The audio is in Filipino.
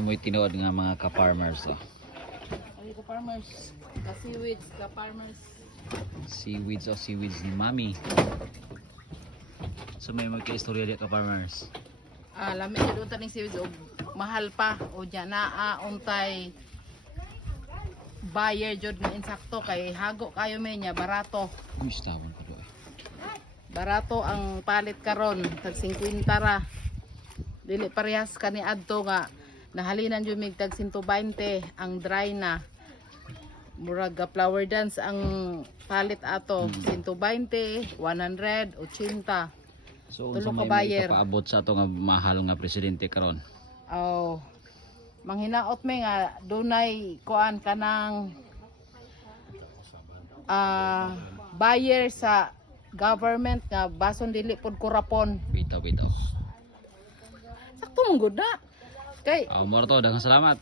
Mo'y tinuod nga mga ka-farmers. Oh. Ay, ka-farmers. Ka-seaweeds, ka-farmers. Seaweeds ni Mami. So may mga istorya di ka-farmers. Lami na doon taning seaweeds. O, mahal pa. O dyan na untay buyer jud nga insakto kay hago kayo may niya barato. Uy, tawon ko doon. Barato ang palit karon tag 50 ra. Dili parehas kani adto nga nahalinan jud mig tag 120 ang dry na. Murag flower dance ang palit ato 120, 100, 80. So Tulo unsa ka may buyer. paabot sa ato nga mahal nga presidente karon? Oh. Manghinaot may nga dunay kuan kanang buyer sa government nga bason dili pod kurapon. Bitaw. Sakto mong gud na. Kay Mo to, daghang salamat.